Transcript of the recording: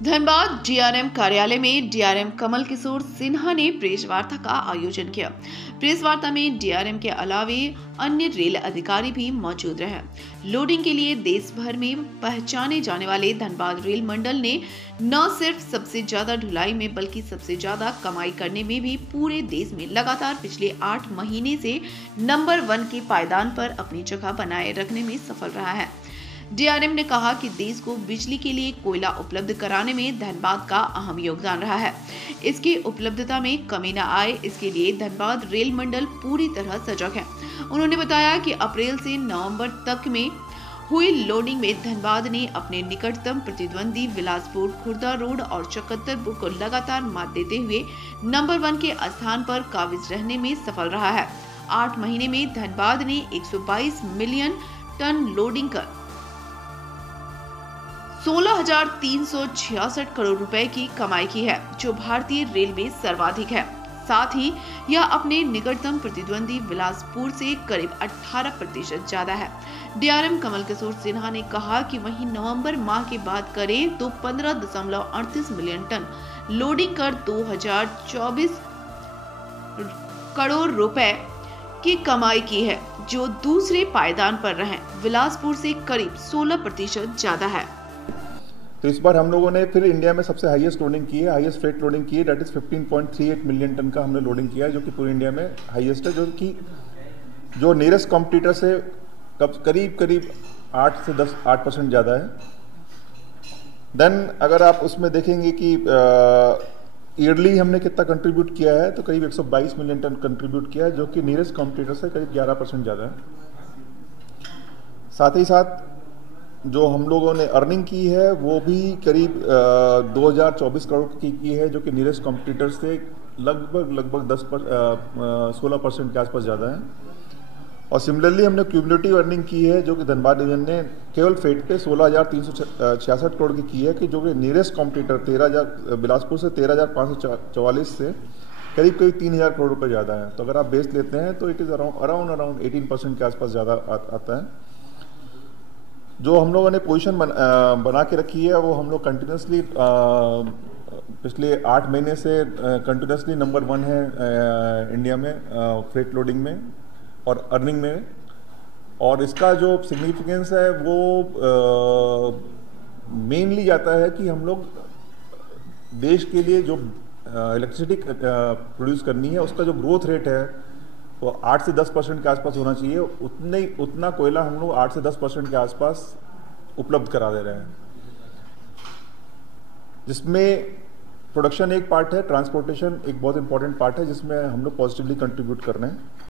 Dhanbad DRM कार्यालय में DRM Kamal Kishore Sinha ने प्रेस वार्ता का आयोजन किया। प्रेस वार्ता में डीआरएम के अलावे अन्य रेल अधिकारी भी मौजूद रहे। लोडिंग के लिए देश भर में पहचाने जाने वाले धनबाद रेल मंडल ने न सिर्फ सबसे ज्यादा ढुलाई में बल्कि सबसे ज्यादा कमाई करने में भी पूरे देश में लगातार पिछले 8 महीने से नंबर 1 के पायदान पर अपनी जगह बनाए रखने में सफल रहा है। डीआरएम ने कहा कि देश को बिजली के लिए कोयला उपलब्ध कराने में धनबाद का अहम योगदान रहा है। इसकी उपलब्धता में कमी न आए, इसके लिए धनबाद रेल मंडल पूरी तरह सजग है। उन्होंने बताया कि अप्रैल से नवंबर तक में हुई लोडिंग में धनबाद ने अपने निकटतम प्रतिद्वंदी बिलासपुर खुर्दा रोड और चकत्तरपुर को लगातार मात देते हुए नंबर 1 के स्थान पर काबिज रहने में सफल रहा है। 8 महीने में धनबाद ने 122 मिलियन टन लोडिंग कर 16,366 करोड़ रुपए की कमाई की है, जो भारतीय रेल में सर्वाधिक है। साथ ही यह अपने निकटतम प्रतिद्वंदी बिलासपुर से करीब 18% ज्यादा है। डीआरएम कमल किशोर सिन्हा ने कहा कि वहीं नवंबर माह की बात करें तो 15.38 मिलियन टन लोडिंग कर 2024 करोड़ रुपए की कमाई की है, जो दूसरे पायदान पर रहे बिलासपुर से करीब 16% ज्यादा है। तो इस बार हम लोगों ने फिर इंडिया में सबसे हाईएस्ट लोडिंग की है, हाईएस्ट फ्रेट लोडिंग की है। डेट इज 15.38 मिलियन टन का हमने लोडिंग किया है, जो कि पूरे इंडिया में हाईएस्ट है, जो नियरेस्ट कॉम्पिटिटर से करीब 8 से 8% ज़्यादा है। देन अगर आप उसमें देखेंगे कि ईयरली हमने कितना कंट्रीब्यूट किया है, तो करीब 122 मिलियन टन कंट्रीब्यूट किया है, जो कि नियरेस्ट कॉम्पिटिटर से करीब 11% ज़्यादा है। साथ ही साथ जो हम लोगों ने अर्निंग की है वो भी करीब 2024 करोड़ की है, जो कि नियरेस्ट कॉम्पिटिटर से लगभग 16% के आसपास ज़्यादा है। और सिमिलरली हमने क्यूमुलेटिव अर्निंग की है, जो कि धनबाद डिवीजन ने केवल फेट पे 16,366 करोड़ की है, कि जो कि नियरेस्ट कॉम्पिटिटर बिलासपुर से 13,544 से करीब 3,000 करोड़ रुपये ज़्यादा है। तो अगर आप बेस लेते हैं तो इट इज़ अराउंड 18% के आसपास ज़्यादा आता है। जो हम लोगों ने पोजीशन बना के रखी है, वो हम लोग कंटिन्यूसली पिछले 8 महीने से कंटिन्यूसली नंबर 1 है इंडिया में फ्रेट लोडिंग में और अर्निंग में। और इसका जो सिग्निफिकेंस है वो मेनली जाता है कि हम लोग देश के लिए जो इलेक्ट्रिसिटी प्रोड्यूस करनी है, उसका जो ग्रोथ रेट है वो 8 से 10% के आसपास होना चाहिए। उतना कोयला हम लोग 8 से 10% के आसपास उपलब्ध करा दे रहे हैं, जिसमें प्रोडक्शन एक पार्ट है, ट्रांसपोर्टेशन एक बहुत इंपॉर्टेंट पार्ट है, जिसमें हम लोग पॉजिटिवली कंट्रीब्यूट कर रहे हैं।